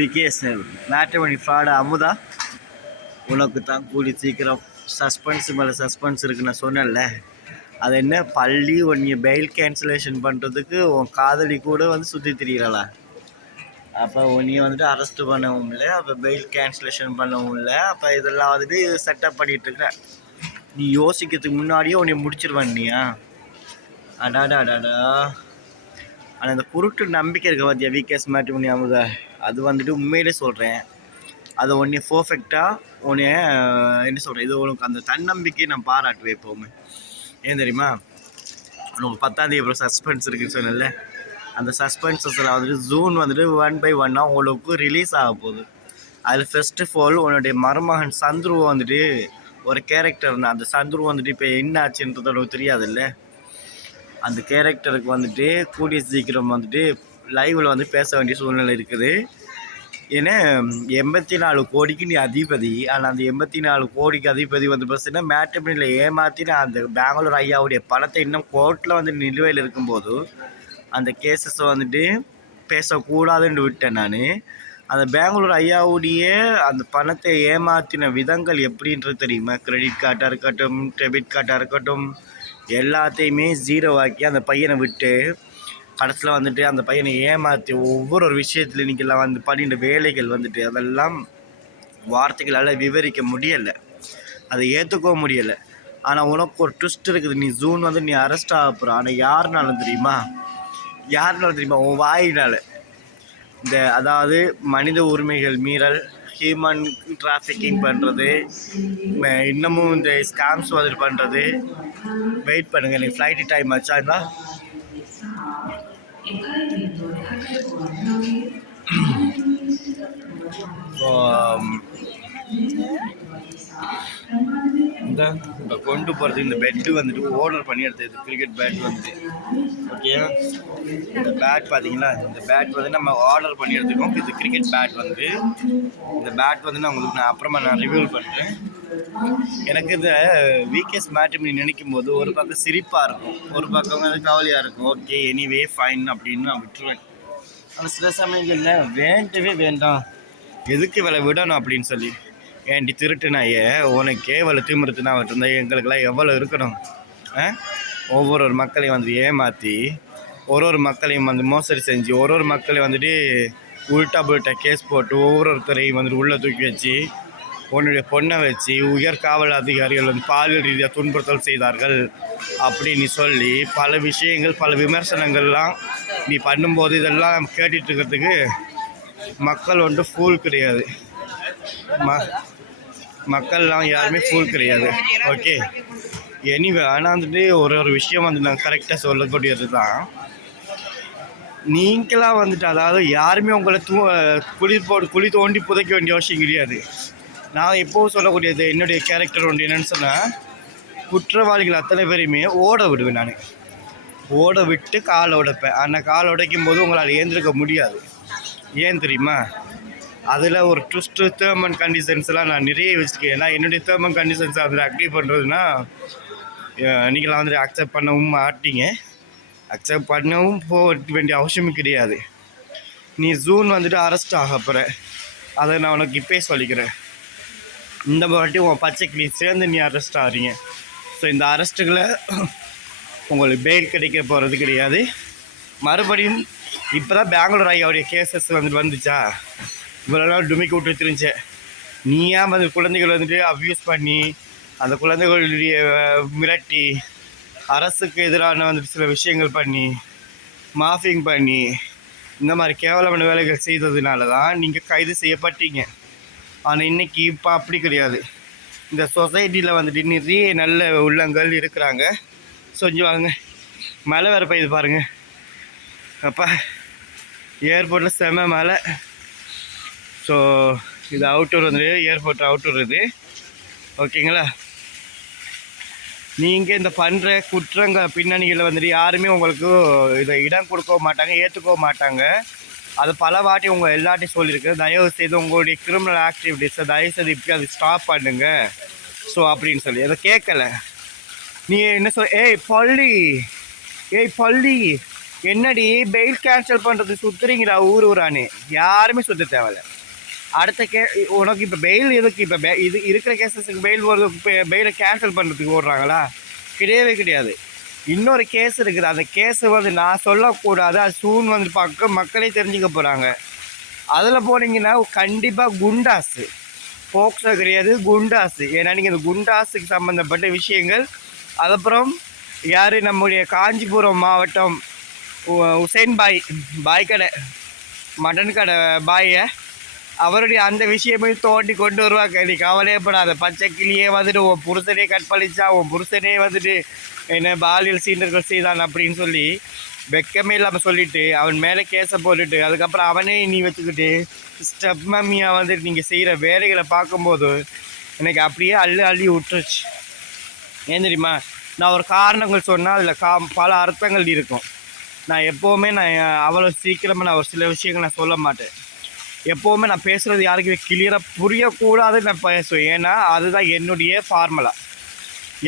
விகேஸ் matrimony fraud Amudha, உனக்கு தான் கூடி சீக்கிரம் சஸ்பென்ஸ் மேலே சஸ்பென்ஸ் இருக்குன்னு நான் சொன்னேன்ல. அது என்ன பள்ளி உன்னை பெயில் கேன்சலேஷன் பண்ணுறதுக்கு உன் காதலி கூட வந்து சுற்றி திரியிறலா. அப்போ உன்னைய வந்துட்டு அரெஸ்ட் பண்ணவும் இல்லை, அப்போ பெயில் கேன்சலேஷன் பண்ணவும் இல்லை. அப்போ இதெல்லாம் வந்துட்டு செட்டப் பண்ணிகிட்ருக்க. நீ யோசிக்கிறதுக்கு முன்னாடியே உன்னை முடிச்சிருவான் நீயா. அடாடா. ஆனால் இந்த குருட்டு நம்பிக்கை இருக்க பார்த்தியா விகேஎஸ் மேட்ரிமோனி அமுதா, அது வந்துட்டு உண்மையிலே சொல்கிறேன். அதை உன்னை பர்ஃபெக்டாக உன்னை என்ன சொல்கிறேன், இது உனக்கு அந்த தன்னம்பிக்கையை நான் பாராட்டுவேன் எப்போவுமே. ஏன் தெரியுமா, உனக்கு 10ஆம் தேதி அப்புறம் சஸ்பென்ஸ் இருக்குதுன்னு சொன்னல. அந்த சஸ்பென்ஸஸில் வந்துட்டு ஜூன் வந்துட்டு 1 by 1 உங்களுக்கு ரிலீஸ் ஆக போகுது. அதில் ஃபர்ஸ்ட் ஆஃப் ஆல் உன்னுடைய மருமகன் சந்துருவை வந்துட்டு ஒரு கேரக்டர் இருந்தால், அந்த சந்துரு வந்துட்டு இப்போ என்ன ஆச்சுன்றது உனக்கு தெரியாதுல்ல. அந்த கேரக்டருக்கு வந்துட்டு கூடிய சீக்கிரம் வந்துட்டு லைவில் வந்து பேச வேண்டிய சூழ்நிலை இருக்குது. ஏன்னா 84 கோடிக்கு நீ அதிபதி. ஆனால் அந்த 84 கோடிக்கு அதிபதி வந்து பார்த்தீங்கன்னா மேட்ரிமோனியில் ஏமாற்றின அந்த பெங்களூர் ஐயாவுடைய பணத்தை இன்னும் கோர்ட்டில் வந்து நிலுவையில் இருக்கும்போது அந்த கேஸஸை வந்துட்டு பேசக்கூடாதுன்னு விட்டேன் நான். அந்த பெங்களூர் ஐயாவுடைய அந்த பணத்தை ஏமாற்றின விதங்கள் எப்படின்றது தெரியுமா? கிரெடிட் கார்டாக இருக்கட்டும், டெபிட் கார்டாக இருக்கட்டும், எல்லாத்தையுமே ஜீரோவாக்கி அந்த பையனை விட்டு கடைசியில் வந்துட்டு அந்த பையனை ஏமாற்றி ஒவ்வொரு விஷயத்துல இன்றைக்கெல்லாம் வந்து பண்ணிட்ட வேலைகள் வந்துட்டு அதெல்லாம் வார்த்தைகளால் விவரிக்க முடியலை, அதை ஏற்றுக்கவும் முடியலை. ஆனால் உனக்கு ஒரு ட்விஸ்ட் இருக்குது. நீ ஜூன் வந்து நீ அரெஸ்ட் ஆக போகிற. ஆனால் யாருனாலும் தெரியுமா, உன் வாயினால் இந்த அதாவது மனித உரிமைகள் மீறல், ஹியூமன் டிராஃபிக்கிங் பண்ணுறது, இன்னமும் இந்த ஸ்கேம்ஸ் வந்துட்டு பண்ணுறது. வெயிட் பண்ணுங்கள், எனக்கு ஃப்ளைட்டு டைம் ஆச்சாங்களா. இந்த கொண்டு போகிறது இந்த பெட்டு வந்துட்டு ஆர்டர் பண்ணி எடுத்தது, கிரிக்கெட் பேட் வந்துட்டு. ஓகே, இந்த பேட் பார்த்தீங்களா, இந்த பேட் வந்து நம்ம ஆர்டர் பண்ணி எடுத்துக்கோம். இது கிரிக்கெட் பேட் வந்து, இந்த பேட் வந்து நான் உங்களுக்கு அப்புறமா ரிவ்யூ பண்ணுறேன். எனக்கு இந்த விகேஎஸ் மேட்ரிமோனி நினைக்கும் போது ஒரு பக்கம் சிரிப்பாக இருக்கும், ஒரு பக்கம் வந்து கவலையாக இருக்கும். ஓகே, எனிவே ஃபைன் அப்படின்னு நான் விட்டுருவேன். ஆனால் சில சமயங்களில் வேண்டவே வேண்டாம், எதுக்கு இவளை விடணும் அப்படின்னு சொல்லி. ஏன்டி திருட்டுனாயே, உனக்கே இவ்வளோ திமிருத்துனா இருந்தா எங்களுக்கெல்லாம் எவ்வளோ இருக்கணும். ஒவ்வொரு மக்களையும் வந்து ஏமாற்றி, ஒரு மக்களையும் வந்து மோசடி செஞ்சு, ஒரு மக்களையும் வந்துட்டு உல்ட்டா புல்ட்டா கேஸ் போட்டு ஒவ்வொருத்தரையும் வந்துட்டு உள்ளே தூக்கி வச்சு, உன்னுடைய பொண்ணை வச்சு உயர் காவல் அதிகாரிகள் வந்து பாலியல் ரீதியாக துன்புறுத்தல் செய்தார்கள் அப்படின்னு சொல்லி பல விஷயங்கள், பல விமர்சனங்கள்லாம் நீ பண்ணும்போது இதெல்லாம் கேட்டுட்டு இருக்கிறதுக்கு மக்கள் வந்து ஃபூல் கிடையாது. மக்கள்லாம் யாருமே ஃபூல் கிடையாது. ஓகே, எனிவே ஆனால் வந்துட்டு ஒரு விஷயம் வந்து நான் கரெக்டாக சொல்லக்கூடியது தான். நீங்களாம் வந்துட்டு அதாவது யாருமே உங்களை குழி தோண்டி புதைக்க வேண்டிய அவசியம் கிடையாது. நான் எப்போவும் சொல்லக்கூடியது, என்னுடைய கேரக்டர் ஒன்று என்னென்னு சொன்னால், குற்றவாளிகள் அத்தனை பேரையுமே ஓட விடுவேன். நான் ஓட விட்டு காலை உடைப்பேன். ஆனால் காலை உடைக்கும் போது உங்களால் ஏந்திருக்க முடியாது. ஏன் தெரியுமா? அதில் ஒரு ட்விஸ்ட்டு டேர்ம் அண்ட் கண்டிஷன்ஸ்லாம் நான் நிறைய வச்சுருக்கேன். ஏன்னா என்னுடைய டேர்ம் அண்ட் கண்டிஷன்ஸை அதில் அக்ரி பண்ணுறதுனா நீங்களாம் வந்துட்டு அக்செப்ட் பண்ணவும் மாட்டீங்க. அக்செப்ட் பண்ணவும் போக வேண்டிய அவசியமும் கிடையாது. நீ ஜூன் வந்துட்டு அரெஸ்ட் ஆக போகிற, அதை நான் உனக்கு இப்போயே சொல்லிக்கிறேன். இந்த வாட்டி உன் பச்சை கிளி சேர்ந்து நீ அரெஸ்ட் ஆகிறீங்க. ஸோ இந்த அரெஸ்ட்டுகளை உங்களுக்கு பெயில் கிடைக்க போகிறது கிடையாது. மறுபடியும் இப்போ தான் பெங்களூர் ஐயாவுடைய கேசஸ் வந்துச்சா, இவ்வளோ நாள் டுமிக்கி விட்டு தெரிஞ்சேன். நீ ஏன் வந்து குழந்தைகள் வந்துட்டு அப்யூஸ் பண்ணி, அந்த குழந்தைகளுடைய மிரட்டி, அரசுக்கு எதிரான வந்துட்டு சில விஷயங்கள் பண்ணி, மாஃபிங் பண்ணி, இந்த மாதிரி கேவலமான வேலைகள் செய்ததுனால தான் நீங்கள் கைது செய்யப்பட்டீங்க. ஆனால் இன்றைக்கி இப்போ அப்படி கிடையாது. இந்த சொசைட்டியில் வந்துட்டு நிறைய நல்ல உள்ளங்கள் இருக்கிறாங்க. கொஞ்சம் வாங்க, மழை வேறு பெய்யுது பாருங்கள். அப்போ ஏர்போர்ட்டில் செம மழை. ஸோ இது அவுட்டோர் வந்துட்டு, ஏர்போர்ட் அவுட்டோர் இது. ஓகேங்களா? நீங்கள் இந்த பண்ணுற குற்றங்கள் பின்னணிகளில் வந்துட்டு யாருமே உங்களுக்கு இதை இடம் கொடுக்கவும் மாட்டாங்க, ஏற்றுக்கவும் மாட்டாங்க. அது பல வாட்டி உங்கள் எல்லாட்டையும் சொல்லியிருக்கு. தயவு செய்து உங்களுடைய கிரிமினல் ஆக்டிவிட்டீஸை தயவுசெய்து இப்படி அதை ஸ்டாப் பண்ணுங்க ஸோ அப்படின்னு சொல்லி அதை கேட்கலை. நீ என்ன சொல், ஏய் பள்ளி என்னடி பெயில் கேன்சல் பண்ணுறது சுற்றுறீங்களா ஊரானே? யாருமே சுற்ற தேவையில்ல. அடுத்த உனக்கு இப்போ பெயில் எதுக்கு? இப்போ இது இருக்கிற கேசஸுக்கு பெயில் வருது, பெயிலை கேன்சல் பண்ணுறதுக்கு ஓடுறாங்களா? கிடையவே கிடையாது. இன்னொரு கேஸ் இருக்குது. அந்த கேஸை வந்து நான் சொல்லக்கூடாது, அது சூன் வந்து மக்களே தெரிஞ்சுக்க போகிறாங்க. அதில் போனீங்கன்னா கண்டிப்பாக குண்டாஸு, போக்ஸோ கிடையாது, குண்டாஸு. ஏன்னா நீங்கள் இந்த குண்டாஸுக்கு சம்மந்தப்பட்ட விஷயங்கள். அதுக்கப்புறம் யார், நம்முடைய காஞ்சிபுரம் மாவட்டம் உசேன் பாய் கடை, மட்டன் கடை பாயை, அவருடைய அந்த விஷயமே தோண்டி கொண்டு வருவாங்க. நீ கவலையப்படாத, பச்சை கிளியே வந்துட்டு உன் புருஷனே கற்பழிச்சா, உன் புருஷனே வந்துட்டு என்ன பாலியல் சீண்டர்கள் செய்தான் அப்படின்னு சொல்லி வெக்கமே இல்லாமல் சொல்லிவிட்டு அவன் மேலே கேஸை போட்டுட்டு அதுக்கப்புறம் அவனே நீ வச்சுக்கிட்டு ஸ்டெப் மம்மியாக வந்துட்டு நீங்கள் செய்கிற வேலைகளை பார்க்கும்போது எனக்கு அப்படியே அள்ளி விட்டுருச்சு. ஏன் தெரியுமா? நான் ஒரு காரணங்கள் சொன்னால் அதில் பல அர்த்தங்கள் இருக்கும். நான் எப்போவுமே அவ்வளோ சீக்கிரமாக நான் ஒரு சில விஷயங்கள் நான் சொல்ல மாட்டேன். எப்போவுமே நான் பேசுகிறது யாருக்குமே கிளியராக புரியக்கூடாதுன்னு நான் பேசுவேன். ஏன்னா அதுதான் என்னுடைய ஃபார்முலா.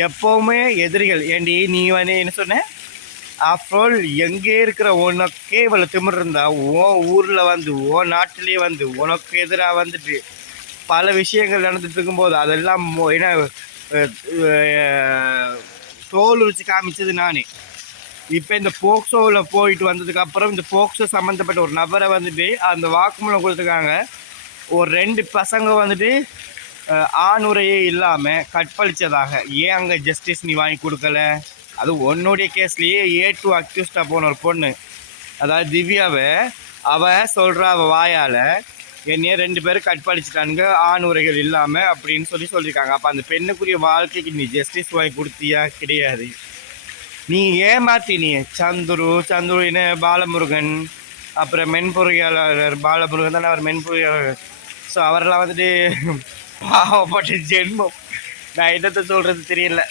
எப்போவுமே எதிரிகள், ஏண்டி நீ வந்து என்ன சொன்னேன், ஆஃப்டர் ஆல் எங்கே இருக்கிற உனக்கே இவ்வளோ திமிர் இருந்தா உன் ஊரில் வந்து உன் நாட்டிலே வந்து உனக்கு எதிராக வந்துட்டு பல விஷயங்கள் நடந்துட்டு இருக்கும்போது அதெல்லாம் என்ன தோல் உரிச்சு காமிச்சது நானே. இப்போ இந்த போக்சோவில் போயிட்டு வந்ததுக்கப்புறம் இந்த போக்சோ சம்மந்தப்பட்ட ஒரு நபரை வந்துட்டு அந்த வாக்குமூலம் கொடுத்துருக்காங்க. ஒரு 2 பசங்க வந்துட்டு ஆணுரையே இல்லாமல் கற்பழித்ததாக. ஏன் அங்கே ஜஸ்டிஸ் நீ வாங்கி கொடுக்கல? அது உன்னுடைய கேஸ்லேயே A2 அக்யூஸ்டாக போன ஒரு பொண்ணு, அதாவது திவ்யாவை, அவள் சொல்கிறா அவள் வாயால் என்னையே 2 பேரும் கற்பழிச்சிட்டானுங்க ஆணுரைகள் இல்லாமல் அப்படின்னு சொல்லியிருக்காங்க. அப்போ அந்த பெண்ணுக்குரிய வாழ்க்கைக்கு நீ ஜஸ்டிஸ் வாங்கி கொடுத்தியா? கிடையாது. நீ ஏமாத்தி, நீ சந்துரு என்ன பாலமுருகன், அப்புறம் மென்பொறியாளர் பாலமுருகன் தானே அவர் மென்பொறியாளர். ஸோ அவரெல்லாம் வந்துட்டு பாவப்பட்ட ஜென்மம். நான் என்னத்தை சொல்கிறது தெரியல.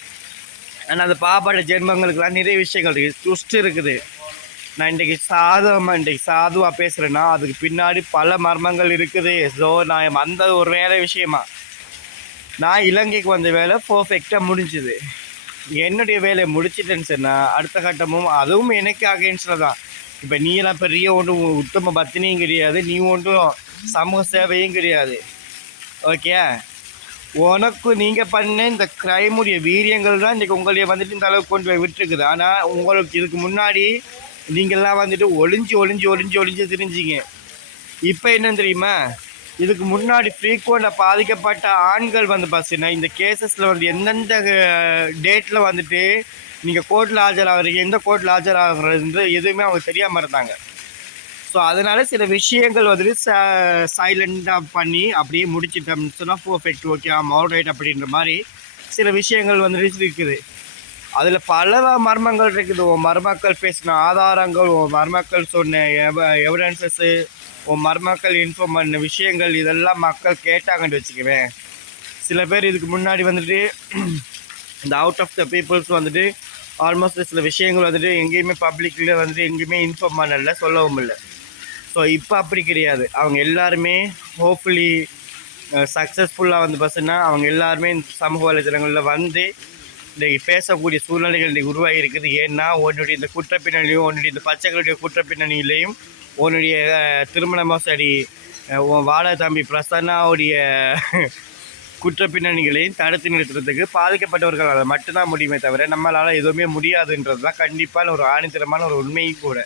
ஆனால் அந்த பாவப்பட்ட ஜென்மங்களுக்கெல்லாம் நிறைய விஷயங்கள் இருக்குது, ட்விஸ்ட் இருக்குது. நான் இன்றைக்கி சாதுவாக பேசுகிறேன்னா அதுக்கு பின்னாடி பல மர்மங்கள் இருக்குது. ஸோ நான் அந்த ஒரு வேலை விஷயமா நான் இலங்கைக்கு வந்த வேலை பர்ஃபெக்டாக முடிஞ்சுது. என்னுடைய வேலையை முடிச்சிட்டேன்னு சொன்னால் அடுத்த கட்டமும் அதுவும் எனக்கு அகேன்ஸ்டில் தான். இப்போ நீ எல்லாம் பெரிய ஒன்றும் உத்தம பத்தினியும் கிடையாது, நீ ஒன்றும் சமூக சேவையும் கிடையாது. ஓகே, உனக்கு நீங்கள் பண்ண இந்த கிரைமுடைய வீரியங்கள் தான் இன்றைக்கி உங்களையே வந்துட்டு இந்த அளவுக்கு கொண்டு போய் விட்டுருக்குது. ஆனால் உங்களுக்கு இதுக்கு முன்னாடி நீங்கள்லாம் வந்துட்டு ஒளிஞ்சு தெரிஞ்சிங்க. இப்போ என்னன்னு தெரியுமா, இதுக்கு முன்னாடி ஃப்ரீக்வெண்ட்டாக பாதிக்கப்பட்ட ஆண்கள் வந்து பார்த்தீங்கன்னா இந்த கேசஸில் வந்து எந்தெந்த டேட்டில் வந்துட்டு நீங்கள் கோர்ட்டில் ஆஜராகிறீங்க, எந்த கோர்ட்டில் ஆஜராகிறது எதுவுமே அவங்க தெரியாமல் இருந்தாங்க. ஸோ அதனால் சில விஷயங்கள் வந்துட்டு சைலண்டாக பண்ணி அப்படியே முடிச்சிட்டோம்னு சொன்னால் பர்ஃபெக்ட், ஓகே, ஆல்ரைட் அப்படின்ற மாதிரி சில விஷயங்கள் வந்துட்டு இருக்குது. அதில் பல மர்மங்கள் இருக்குது. உன் மர்மக்கள் பேசின ஆதாரங்கள், உன் மர்மக்கள் சொன்ன எவிடன்சஸ்ஸு, உன் மர்மக்கள் இன்ஃபார்ம் பண்ண விஷயங்கள், இதெல்லாம் மக்கள் கேட்டாங்கன்னு வச்சுக்குவேன். சில பேர் இதுக்கு முன்னாடி வந்துட்டு இந்த அவுட் ஆஃப் த பீப்புள்ஸ் வந்துட்டு ஆல்மோஸ்ட் சில விஷயங்கள் வந்துட்டு எங்கேயுமே பப்ளிக்கில் வந்துட்டு எங்கேயுமே இன்ஃபார்ம் பண்ணலை, சொல்லவும் இல்லை. ஸோ இப்போ அப்படி கிடையாது. அவங்க எல்லாருமே ஹோப்ஃபுல்லி சக்ஸஸ்ஃபுல்லாக வந்து பார்த்தீங்கன்னா அவங்க எல்லாருமே சமூக வலைதளங்களில் வந்து இன்றைக்கி பேசக்கூடிய சூழ்நிலைகள் இன்றைக்கி உருவாகி இருக்குது. ஏன்னா உன்னுடைய இந்த குற்றப்பின்னணியும் உன்னுடைய இந்த பச்சைகளுடைய குற்றப்பின்னணியிலையும் உன்னுடைய திருமண மோசடி, உன் வாழ தம்பி பிரசன்னாவுடைய குற்றப்பின்னணிகளையும் தடுத்து நிறுத்துறதுக்கு பாதிக்கப்பட்டவர்கள் அதை மட்டும்தான் முடியுமே தவிர நம்மளால் எதுவுமே முடியாதுன்றது தான் கண்டிப்பான ஒரு ஆணித்தரமான ஒரு உண்மையும் கூட.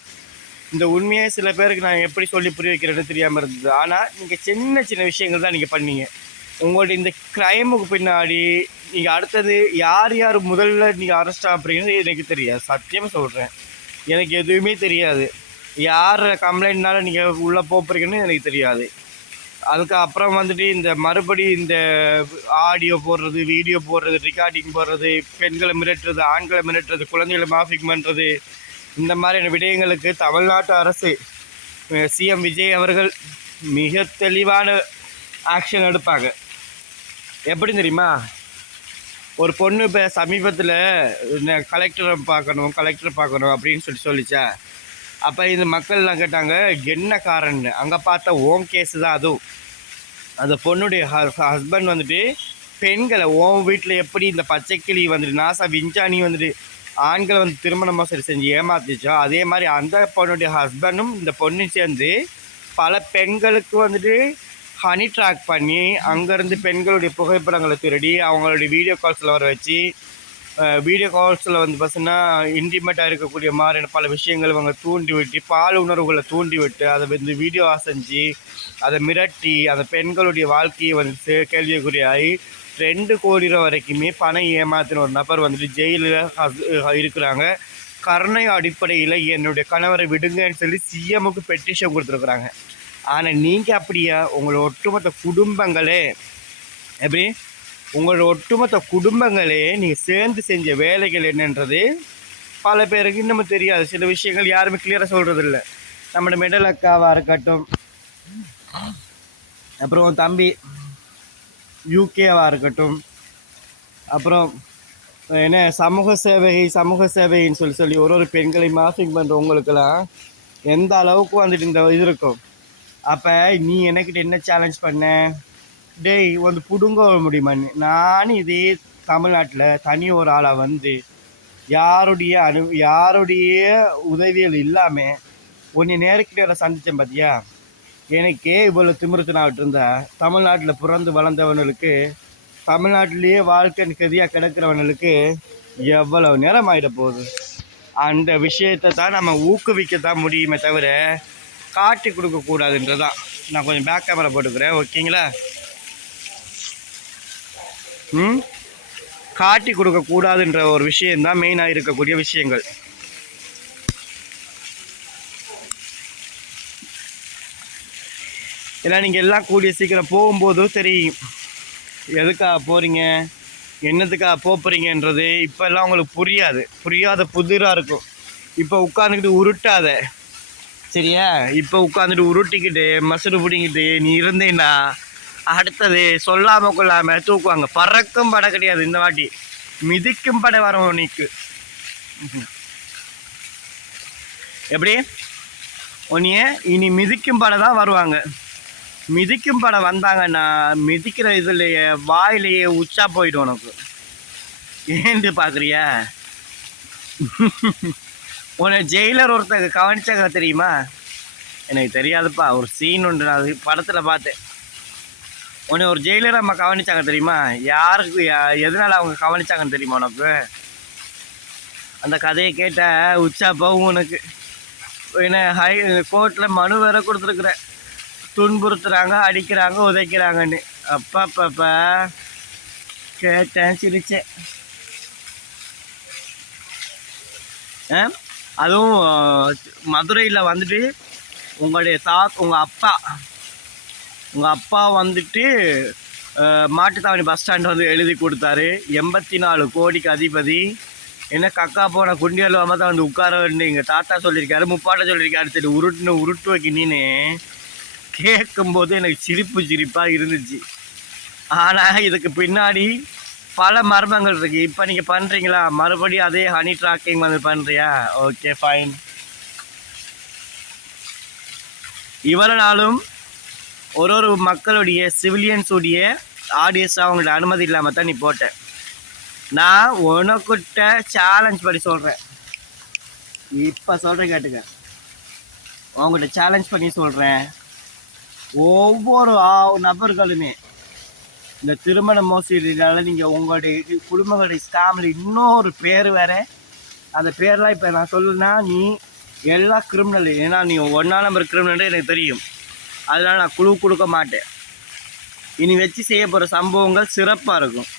இந்த உண்மையை சில பேருக்கு நான் எப்படி சொல்லி புரிய வைக்கிறேன்னு தெரியாமல் இருந்தது. ஆனால் நீங்கள் சின்ன சின்ன விஷயங்கள் தான் நீங்கள் பண்ணீங்க. உங்களுடைய இந்த க்ரைமுக்கு பின்னாடி நீங்கள் அடுத்தது யார் முதல்ல நீங்கள் அரெஸ்ட் ஆகுறீங்கன்னு எனக்கு தெரியாது. சத்தியமாக சொல்கிறேன், எனக்கு எதுவுமே தெரியாது. யார் கம்ப்ளைண்ட்னால நீங்கள் உள்ளே போகிறீங்கன்னு எனக்கு தெரியாது. அதுக்கப்புறம் வந்துட்டு இந்த மறுபடி இந்த ஆடியோ போடுறது, வீடியோ போடுறது, ரெக்கார்டிங் போடுறது, பெண்களை மிரட்டுறது, ஆண்களை மிரட்டுறது, குழந்தைகளை மாஃபிக் பண்ணுறது, இந்த மாதிரியான விடயங்களுக்கு தமிழ்நாட்டு அரசு சிஎம் விஜய் அவர்கள் மிக தெளிவான ஆக்ஷன் எடுப்பாங்க. எப்படி தெரியுமா, ஒரு பொண்ணு இப்போ சமீபத்தில் கலெக்டரை பார்க்கணும் அப்படின்னு சொல்லிச்சா. அப்போ இந்த மக்கள்லாம் கேட்டாங்க என்ன காரணம்னு. அங்கே பார்த்தா ஓன் கேஸு தான். அதுவும் அந்த பொண்ணுடைய ஹஸ்பண்ட் வந்துட்டு பெண்களை ஓன் வீட்டில் எப்படி இந்த பச்சைக்கிளி வந்துட்டு நாசா விஞ்சானி வந்துட்டு ஆண்களை வந்து திருமண மோசடி செஞ்சு ஏமாத்திச்சோ, அதே மாதிரி அந்த பொண்ணுடைய ஹஸ்பண்டும் இந்த பொண்ணும் சேர்ந்து பல பெண்களுக்கு வந்துட்டு ஹனி ட்ராக் பண்ணி அங்கேருந்து பெண்களுடைய புகைப்படங்களை திருடி அவங்களுடைய வீடியோ கால்ஸில் வர வச்சு, வீடியோ கால்ஸில் வந்து பார்த்தீங்கன்னா இன்டிமேட்டாக இருக்கக்கூடிய மாதிரியான பல விஷயங்கள் இவங்க தூண்டி விட்டு, பால் உணர்வுகளை தூண்டி விட்டு அதை வந்து வீடியோ செஞ்சு அதை மிரட்டி அந்த பெண்களுடைய வாழ்க்கையை வந்து கேள்விக்குறியாகி 2 கோடி ரூபா வரைக்குமே பணம் ஏமாத்தின ஒரு நபர் வந்துட்டு ஜெயிலில் இருக்கிறாங்க. கருணை அடிப்படையில் என்னுடைய கணவரை விடுங்கன்னு சொல்லி சிஎம்முக்கு பெட்டிஷன் கொடுத்துருக்குறாங்க. ஆனால் நீங்கள் அப்படியா? உங்களோட ஒட்டுமொத்த குடும்பங்களே எப்படி உங்களோட ஒட்டுமொத்த குடும்பங்களே நீங்கள் சேர்ந்து செஞ்ச வேலைகள் என்னன்றது பல பேருக்கு இன்னமும் தெரியாது. சில விஷயங்கள் யாருமே கிளியராக சொல்கிறதில்ல. நம்மளோட மெடல் அக்காவாக இருக்கட்டும், அப்புறம் தம்பி யூகேவாக இருக்கட்டும், அப்புறம் என்ன சமூக சேவைன்னு சொல்லி ஒரு பெண்களை மாஃபிங் பண்ணுறவங்களுக்கெல்லாம் எந்த அளவுக்கு வந்துட்டு இந்த இது இருக்கும். அப்போ நீ எனக்கிட்ட என்ன சேலஞ்ச் பண்ண? டேய் வந்து பிடுங்க முடியுமான்னு. நானும் இதே தமிழ்நாட்டில் தனி ஒரு ஆளாக வந்து யாருடைய உதவிகள் இல்லாமல் உன்னை நேரக்கிட்ட சந்தித்தேன் பார்த்தியா? எனக்கே இவ்வளோ திமிருத்தினாவிட்டு இருந்தா தமிழ்நாட்டில் பிறந்து வளர்ந்தவனுக்கு, தமிழ்நாட்டிலேயே வாழ்க்கை கதியாக கிடக்கிறவனுக்கு எவ்வளவு நேரம் ஆகிட போகுது. அந்த விஷயத்தை தான் நம்ம ஊக்குவிக்கத்தான் முடியுமே தவிர காட்டி கொடுக்கக்கூடாதுன்றதான். நான் கொஞ்சம் பேக் கேமரா போட்டுக்கிறேன், ஓகேங்களா? காட்டி கொடுக்கக்கூடாதுன்ற ஒரு விஷயந்தான் மெயினாக இருக்கக்கூடிய விஷயங்கள். ஏன்னா நீங்கள் எல்லாம் கூடிய சீக்கிரம் போகும்போதும் தெரியும் எதுக்காக போகிறீங்க, என்னத்துக்காக போகிறீங்கன்றது. இப்போல்லாம் உங்களுக்கு புரியாத புதிராக இருக்கும். இப்போ உட்காந்துக்கிட்டு உருட்டாத, சரியா? இப்போ உட்காந்துட்டு உருட்டிக்கிட்டு மசுறு பிடிங்கிட்டு நீ இருந்தேன்னா அடுத்தது சொல்லாமல் கொள்ளாமல் தூக்குவாங்க. பறக்கும் படை கிடையாது, இந்த வாட்டி மிதிக்கும் படை வரும் நீக்கு. எப்படி உன்னைய இனி மிதிக்கும் படை தான் வருவாங்க. மிதிக்கும் படம் வந்தாங்கன்னா மிதிக்கிற இதுலையே வாயிலேயே உச்சா போயிடும் உனக்கு. ஏன்னு பார்க்குறியா? உன்னை ஜெயிலர் ஒருத்தங்க கவனிச்சாங்க தெரியுமா? எனக்கு தெரியாதுப்பா, ஒரு சீன் உண்டு, நான் அது படத்தில் பார்த்தேன். உன்னை ஒரு ஜெயிலர் அம்மா கவனிச்சாங்க தெரியுமா? யாருக்கு எதனால் அவங்க கவனிச்சாங்கன்னு தெரியுமா உனக்கு? அந்த கதையை கேட்ட உச்சா போகும் உனக்கு. என்ன கோர்ட்டில் மனு வேற கொடுத்துருக்குறேன், துன்புறுத்துறாங்க, அடிக்கிறாங்க, உதைக்கிறாங்கன்னு. அப்பப்பா கேட்டேன், சிரிச்சேன். அதுவும் மதுரையில் வந்துட்டு உங்கள் அப்பா வந்துட்டு மாட்டுத்தாவணி பஸ் ஸ்டாண்ட் வந்து எழுதி கொடுத்தாரு. 84 கோடிக்கு அதிபதி. என்ன கக்கா போன குண்டியல் தான் வந்து உட்கார வேண்டிய எங்கள் தாத்தா சொல்லியிருக்காரு, முப்பாட்ட சொல்லியிருக்காரு. சரி உருட்டு வைக்கின்னு கேட்கும்போது எனக்கு சிரிப்பாக இருந்துச்சு. ஆனால் இதுக்கு பின்னாடி பல மர்மங்கள் இருக்குது. இப்போ நீங்கள் பண்ணுறீங்களா? மறுபடியும் அதே ஹனி ட்ராக்கிங் வந்து பண்ணுறியா? Okay fine. இவ்வளோ நாளும் ஒரு மக்களுடைய சிவிலியன்ஸுடைய ஆடியன்ஸ் அவங்களோட அனுமதி இல்லாமல் தான் நீ போட்டேன். நான் உனக்கிட்ட சேலஞ்ச் பண்ணி சொல்கிறேன். இப்போ சொல்கிறேன் கேட்டுங்க. உங்கள்கிட்ட சேலஞ்ச் பண்ணி சொல்கிறேன். ஒவ்வொரு நபர்களுமே இந்த திருமண மோசடினால நீங்கள் உங்களுடைய குடும்பங்களுடைய ஸ்கேமில் இன்னொரு பேர் வேறு. அந்த பேர்லாம் இப்போ நான் சொல்லுன்னா நீ எல்லா கிரிமினல், ஏன்னா நீ 1 நம்பர் கிரிமினல் எனக்கு தெரியும். அதனால் நான் குழு கொடுக்க மாட்டேன். இனி வச்சு செய்ய போகிற சம்பவங்கள் சிறப்பாக இருக்கும்,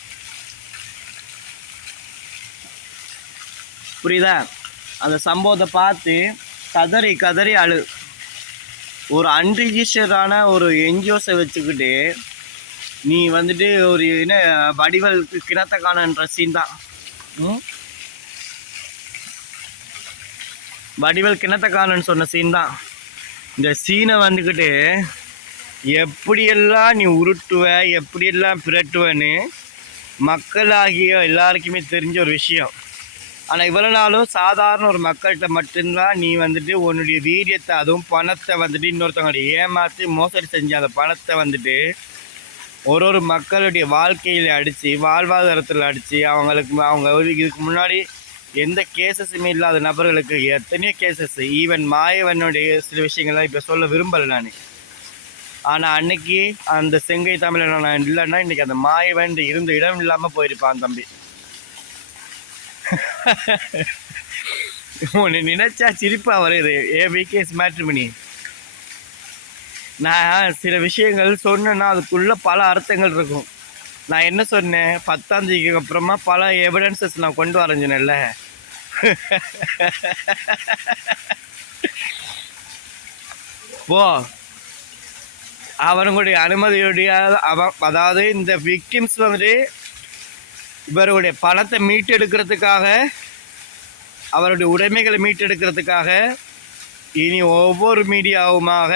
புரியுதா? அந்த சம்பவத்தை பார்த்து கதறி அழு. ஒரு அன்ரிஜிஸ்டரான ஒரு என்ஜிஓஸை வச்சுக்கிட்டு நீ வந்துட்டு ஒரு என்ன வடிவல் கிணத்தக்கானன்ற சீன் தான். வடிவல் கிணத்தக்கானன்னு சொன்ன சீன் தான். இந்த சீனை வந்துக்கிட்டு எப்படியெல்லாம் நீ உருட்டுவ, எப்படியெல்லாம் பிரட்டுவன்னு மக்களாகிய எல்லாருக்குமே தெரிஞ்ச ஒரு விஷயம். ஆனால் இவ்வளோ நாளும் சாதாரண ஒரு மக்கள்கிட்ட மட்டும்தான் நீ வந்துட்டு உன்னுடைய வீரியத்தை, அதுவும் பணத்தை வந்துட்டு இன்னொருத்தவங்களை ஏமாற்றி மோசடி செஞ்ச அந்த பணத்தை வந்துட்டு ஒரு மக்களுடைய வாழ்க்கையில் அடித்து, வாழ்வாதாரத்தில் அடித்து, அவங்க இதுக்கு முன்னாடி எந்த கேசஸுமே இல்லாத நபர்களுக்கு எத்தனையோ கேசஸ், ஈவன் மாயவனுடைய சில விஷயங்கள்லாம் இப்போ சொல்ல விரும்பலை நான். ஆனால் அன்னைக்கு அந்த செங்கை தமிழன் நான் இல்லைன்னா இன்றைக்கி அந்த மாயவன் இருந்த இடம் இல்லாமல் போயிருப்பான் தம்பி. உன்னை நினைச்சா சிரிப்பா வருது. விகேஎஸ் மேட்ரிமோனி நான் சில விஷயங்கள் சொன்னேன்னா அதுக்குள்ள பல அர்த்தங்கள் இருக்கும். நான் என்ன சொன்னேன், 10ஆம் தேதிக்கு அப்புறமா பல எவிடன்சஸ் நான் கொண்டு வரைஞ்சினேன்ல. போ அவனுடைய அனுமதியுடைய அதாவது இந்த விக்டிம்ஸ் வந்துட்டு இவருடைய பணத்தை மீட்டெடுக்கிறதுக்காக, அவருடைய உடைமைகளை மீட்டெடுக்கிறதுக்காக இனி ஒவ்வொரு மீடியாவுமாக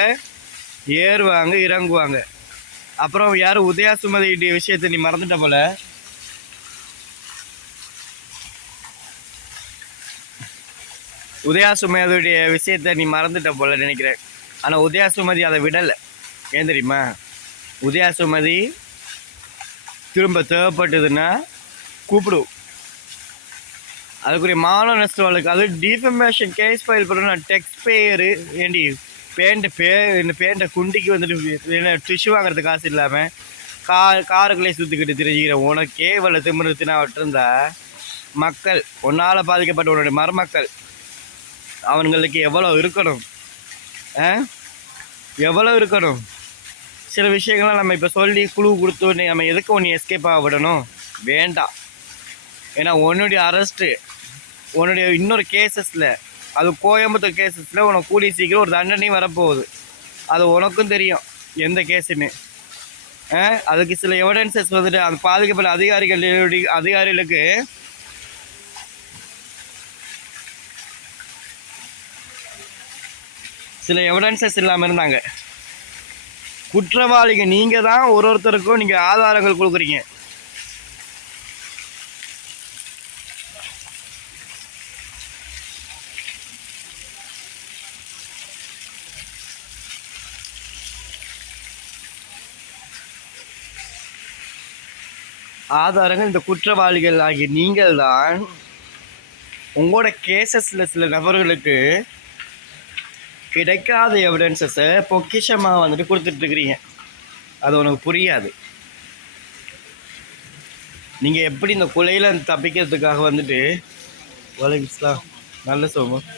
ஏறுவாங்க இறங்குவாங்க. அப்புறம் யாரும் உதயா சுமதியுடைய விஷயத்தை நீ மறந்துட்ட போல. உதயா சுமதியுடைய விஷயத்தை நீ மறந்துட்ட போல நினைக்கிறேன். ஆனால் உதயா சுமதி அதை விடலை. ஏன் தெரியுமா, உதயா சுமதி திரும்ப தேவைப்பட்டதுன்னா கூப்பிடும். அதுக்குரிய மாணவ நஷ்டவாளுக்கு அது டிஃபமேஷன் கேஸ் ஃபைல் பண்ணணும். டெக்ஸ்ட் பேரு ஏண்டி பேண்ட குண்டிக்கு வந்துட்டு என்ன டிஷ்யூ வாங்குறதுக்கு காசு இல்லாமல் காருக்குள்ளே சுற்றிக்கிட்டு தெரிஞ்சுக்கிற உனக்கே இவ்வளோ திமிருத்தினா விட்டுருந்தா மக்கள் ஒன்றால் பாதிக்கப்பட்ட உன்னுடைய மருமக்கள் அவங்களுக்கு எவ்வளோ இருக்கணும், எவ்வளோ இருக்கணும். சில விஷயங்கள்லாம் நம்ம இப்போ சொல்லி குழு கொடுத்து நம்ம எதுக்கு ஒன்று எஸ்கேப் ஆக விடணும், வேண்டாம். ஏன்னா உன்னுடைய அரெஸ்ட்டு உன்னுடைய இன்னொரு கேசஸில், அது கோயம்புத்தூர் கேசஸில் உனக்கு கூடிய சீக்கிரம் ஒரு தண்டனையும் வரப்போகுது. அது உனக்கும் தெரியும் எந்த கேஸுன்னு. அதுக்கு சில எவிடன்சஸ் வந்துட்டு அந்த பாதிக்கப்பட்ட அதிகாரிகளுக்கு சில எவிடன்சஸ் இல்லாமல் இருந்தாங்க. குற்றவாளிங்க நீங்கள் தான் ஒருத்தருக்கும் நீங்கள் ஆதாரங்கள் கொடுக்குறீங்க. ஆதாரங்கள் இந்த குற்றவாளிகள் ஆகிய நீங்கள் தான் உங்களோட கேசஸில் சில நபர்களுக்கு கிடைக்காத எவிடன்சஸை பொக்கிஷமாக வந்துட்டு கொடுத்துட்ருக்குறீங்க. அது உனக்கு புரியாது. நீங்கள் எப்படி இந்த கொலையில் தப்பிக்கிறதுக்காக வந்துட்டு வலைக்கலாம் நல்ல சோமம்